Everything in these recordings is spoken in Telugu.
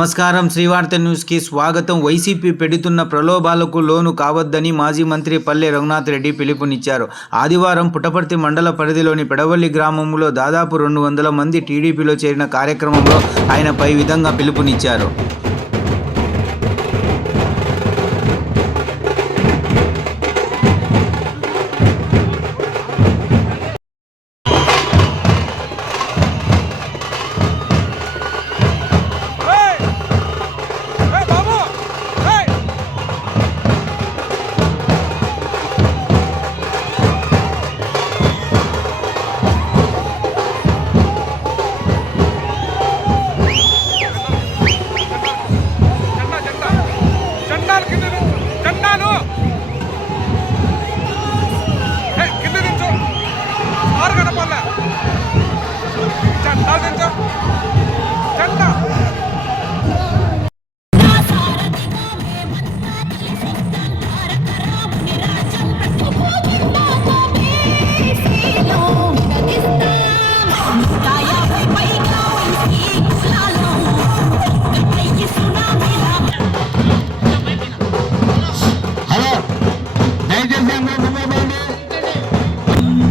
నమస్కారం. శ్రీవార్త న్యూస్కి స్వాగతం. వైసీపీ పెడుతున్న ప్రలోభాలకు లోను కావద్దని మాజీ మంత్రి పల్లె రఘునాథ్ రెడ్డి పిలుపునిచ్చారు. ఆదివారం పుట్టపర్తి మండల పరిధిలోని పెడవల్లి గ్రామంలో దాదాపు 200 మంది టీడీపీలో చేరిన కార్యక్రమంలో ఆయన పై విధంగా పిలుపునిచ్చారు.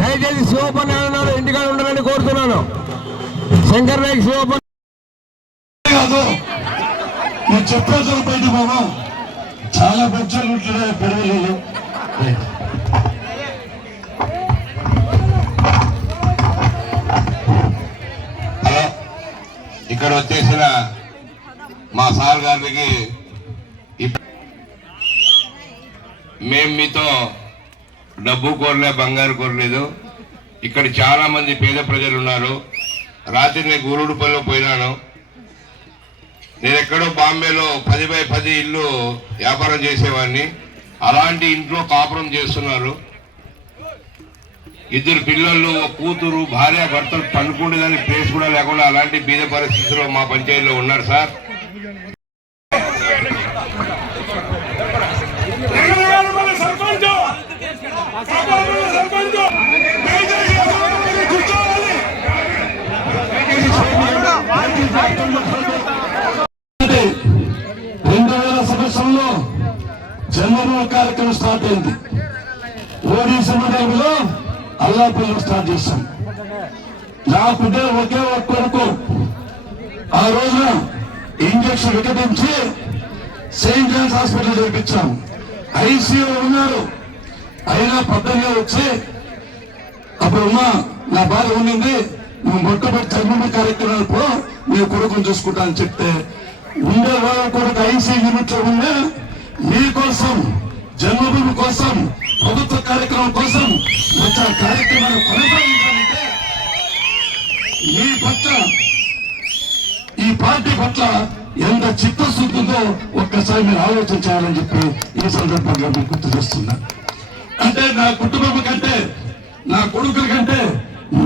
దయచేసి శివపన్న ఇంటికాడ ఉండాలని కోరుతున్నాను. శంకర్ నాయక్ శివపన్న కాదు, నువ్వు చెప్పేసారు బయట బాబా. చాలా బెచ్చలు ఉంటున్నాయి పెరుగులు. హలో, ఇక్కడ వచ్చేసిన మా సార్ గారికి మేము మీతో డబ్బు కోరలే, బంగారు కోరలేదు. ఇక్కడ చాలా మంది పేద ప్రజలు ఉన్నారు. రాత్రి నేను గూరుడుపల్లిలో పోయినాను. నేను ఎక్కడో బాంబేలో 10x10 ఇల్లు వ్యాపారం చేసేవాడిని. అలాంటి ఇంట్లో కాపురం చేస్తున్నారు. 2 పిల్లలు, కూతురు, భార్య, భర్తలు పండుకునేదానికి ప్లేస్ కూడా లేకుండా అలాంటి బీద పరిస్థితుల్లో మా పంచాయతీలో ఉన్నారు సార్. సంవత్సరంలో జన్మభూమి కార్యక్రమం స్టార్ట్ అయింది. ఓడిసి మండలంలో అల్లాపల్లి స్టార్ట్ చేశాం. నా బిడ్డ ఒకే ఒక కొడుకు. ఆ రోజున ఇంజక్షన్ వికటించి సెయింట్ జాన్స్ హాస్పిటల్ చేర్పించాం. ఐసీయూ ఉన్నారు. అయినా పద్ధతిగా వచ్చి అప్పుడు నా బాధ ఉండింది, నువ్వు మొట్టమొదటి జన్మభూమి కార్యక్రమాలప్పుడు నీ కొడుకుని చూసుకుంటా అని చెప్తే ఉండే వాళ్ళ కొడుకు ఐసీ యూనిట్ లో ఉండే మీకోసం, జన్మభూమి కోసం, ప్రభుత్వ కార్యక్రమం కోసం వచ్చే కార్యక్రమాన్ని కొనసాగించాలంటే ఈ పట్ల, ఈ పార్టీ పట్ల ఎంత చిత్తశుద్ధి ఉందో ఒక్కసారి మీరు ఆలోచన చేయాలని చెప్పి ఈ సందర్భంగా మీకు గుర్తు చేస్తున్నా. అంటే నా కుటుంబం కంటే, నా కొడుకుల కంటే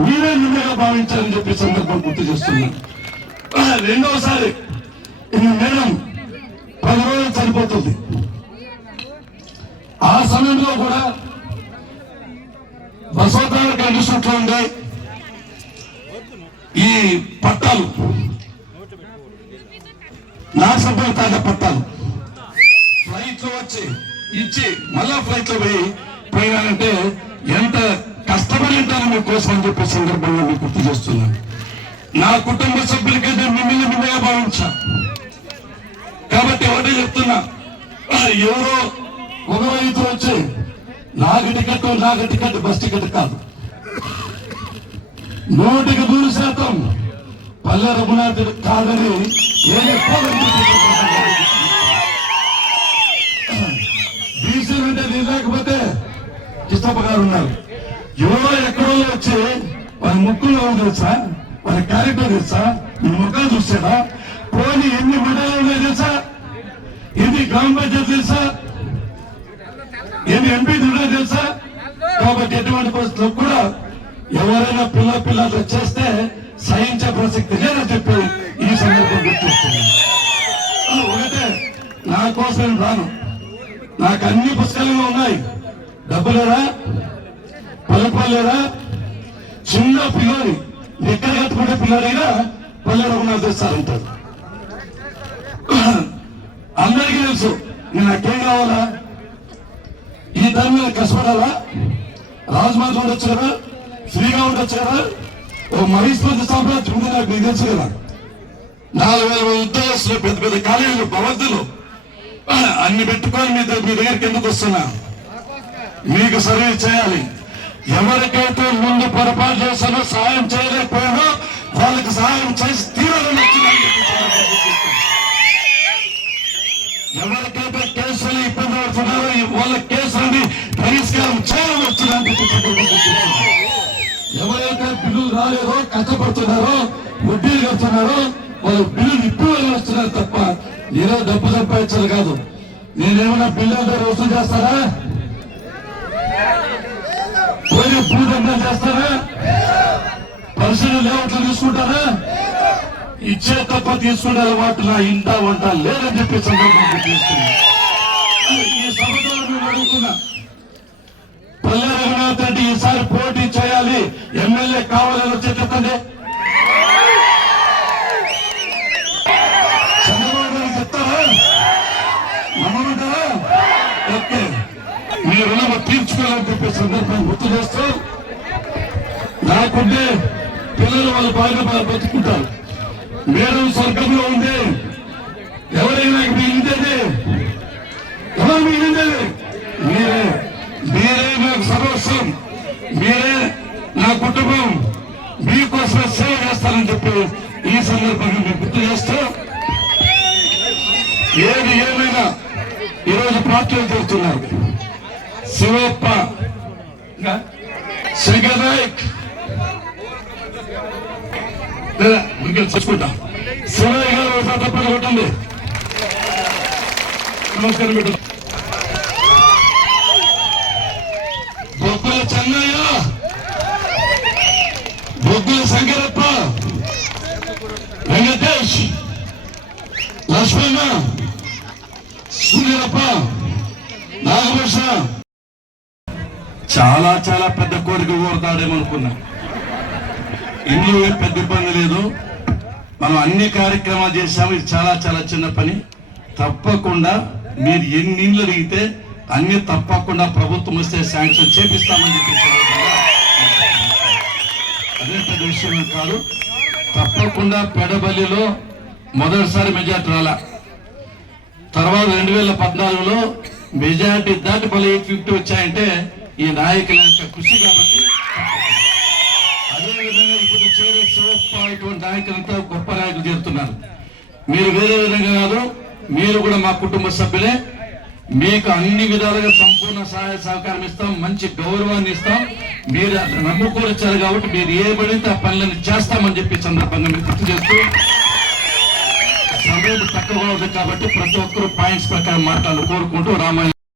మీరే నిన్నగా భావించాలని చెప్పి సందర్భం గుర్తు చేస్తున్నా. రెండవసారి మేడం 10 రోజులు చనిపోతుంది. ఆ సమయంలో కూడా బసవతారక ఇన్స్టిట్యూట్లో ఉండే ఈ పట్టాలు, నా సభ్యులు తాజా పట్టాలు ఫ్లైట్ లో వచ్చి ఇచ్చి మళ్ళా ఫ్లైట్ లో పోయినానంటే ఎంత కష్టపడి ఉంటాను మీకోసం అని చెప్పే సందర్భంగా మీకు గుర్తు చేస్తున్నాను. నా కుటుంబ సభ్యులకైతే మిమ్మల్ని మిమ్మల్గా భావించా. కాబట్టి ఒకటే చెప్తున్నా, ఎవరో ఒక వైపు వచ్చి నాకు టికెట్ బస్ టికెట్ కాదు. 100% పల్లె రఘునాథ్ కాదని బీసీలు అంటే నేను లేకపోతే కిష్టప్ప గారు ఉన్నారు. ఎవరో ఎక్కడో వచ్చి వాళ్ళ ముక్కుల్లో తెలుసా, వాళ్ళ క్యారెక్టర్ తెలుసా, మీ ముఖాలు చూసారా, పోనీ ఎన్ని మండలాలు ఉన్నాయి తెలుసా, ఎన్ని గ్రామ పంచాయతీ తెలుసా, ఎన్ని ఎంపీ ఉన్నాయి తెలుసా. కాబట్టి ఎటువంటి పరిస్థితుల్లో కూడా ఎవరైనా పిల్లలు చేస్తే సహించే ప్రసక్తి లేదని చెప్పి ఈ సందర్భం గుర్తిస్తున్నాను. ఒకటే, నా కోసం రాను, నాకు అన్ని పుస్తకాలు ఉన్నాయి, డబ్బులేరా, పలపలేరా, చిన్న పిల్లోని నిక్కర కట్టుకుంటే పిల్లాడైనా పల్లె రఘునాథ్ సార్ అంటారు. తెలుసు నేను నాకేం కావాలా, ఈ దాని మీద కష్టపడాలా, రాజమండ్రి ఉండొచ్చు కదా, ఫ్రీగా ఉండొచ్చు కదా, ఓ మహేశ్వరి సామ్రాజ్యం ఉంది నాకు, నీకు తెలుసు కదా. 4,000 ఉద్యోగస్తులు, పెద్ద పెద్ద కాలేజీలు, భవంతులు అన్ని పెట్టుకొని మీ దగ్గరికి ఎందుకు వస్తున్నా? మీకు సర్వీస్ చేయాలి. ఎవరికైతే ముందు పొరపాటు చేశానో, సహాయం చేయలేకపోయానో వాళ్ళకి సహాయం చేసి తీరాలని వచ్చిందని. ఎవరికైతే కేసులు ఇబ్బంది పడుతున్నారో వాళ్ళ కేసులని పరిష్కారం చేయాలని వచ్చిందని. ఎవరైతే బిల్లులు రాలేదో, కష్టపడుతున్నారో, వడ్డీలు కడుతున్నారో వాళ్ళ బిల్లులు ఇప్పుడు వస్తున్నారు తప్ప ఏదో డబ్బు సంపాదించాలి కాదు. నేనేమన్నా బిల్లు అంటే వసూలు చేస్తారా? పోయి భూదండం చేస్తారా? పరిశీలన లేవట్లు తీసుకుంటారా? ఇచ్చే తప్ప తీసుకునే అలవాటు నా ఇంట వంట లేదని చెప్పి సందర్భంగా తీసుకున్నా. ఈ సభలో మేము అడుగుతున్నా, పల్లె రఘునాథ్ రెడ్డి ఈసారి పోటీ చేయాలి, ఎమ్మెల్యే కావాలని వచ్చి చెప్పండి. చంద్రబాబు గారు చెప్తారా? నమ్మమంటారా? ఓకే, మీ రుణం తీర్చుకోవాలని చెప్పే సందర్భాన్ని గుర్తు చేస్తూ, నాకుంటే పిల్లలు వాళ్ళు బాగా బతుకుంటారు. మేడం స్వర్గంలో ఉంది, ఎవరైనా మిగిలిందేది, ఎవరు మిగిలిందేది మీరే. మీరే నాకు సర్వస్వం, మీరే నా కుటుంబం, మీకోసమే సేవ చేస్తానని చెప్పి ఈ సందర్భంగా మీకు గుర్తు చేస్తూ, ఏది ఏమైనా ఈరోజు పార్టీలు చెబుతున్నారు. శివప్ప, శ్రీగర్ నాయక్ లేదా చూసుకుంటా, శివయ్య గారు ఒకసారి తప్పని కొట్టండి. నమస్కారం పెట్టు. బొగ్గుల చెన్నయ్య, బొగ్గుల శంకరప్ప, వెంకటేష్, లక్ష్మణ, సూర్యప్ప, నాగభూష. చాలా చాలా పెద్ద కోరిక కోరుతాడేమనుకున్నా. ఇందులో ఏం పెద్ద ఇబ్బంది లేదు, మనం అన్ని కార్యక్రమాలు చేశాము. ఇది చాలా చాలా చిన్న పని. తప్పకుండా మీరు ఎన్ని ఇండ్లు అడిగితే అన్ని తప్పకుండా ప్రభుత్వం వస్తే శాంక్షన్ చేపిస్తామని చెప్పి అదే పెద్ద విషయం కాదు. తప్పకుండా పెడబల్లిలో మొదటిసారి మెజార్టీ రాలా, తర్వాత 2014లో మెజార్టీ దాటి మళ్ళీ 850 వచ్చాయంటే ఈ నాయకుల యొక్క కృషి. కాబట్టి అదేవిధంగా ఇప్పుడు ఇటువంటి నాయకులంతా గొప్ప నాయకులు చేరుతున్నారు. మీరు వేరే విధంగా కాదు, మీరు కూడా మా కుటుంబ సభ్యులే. మీకు అన్ని విధాలుగా సంపూర్ణ సహాయ సహకారం ఇస్తాం, మంచి గౌరవాన్ని ఇస్తాం. మీరు నమ్ముకోవచ్చారు కాబట్టి మీరు ఏ పడితే ఆ పనులను చేస్తామని చెప్పి సందర్భంగా మీరు గుర్తు చేస్తూ, సమయం తక్కువ ఉంది కాబట్టి ప్రతి ఒక్కరూ పాయింట్స్ ప్రకారం మాట్లాడాలని కోరుకుంటూ రామాయణ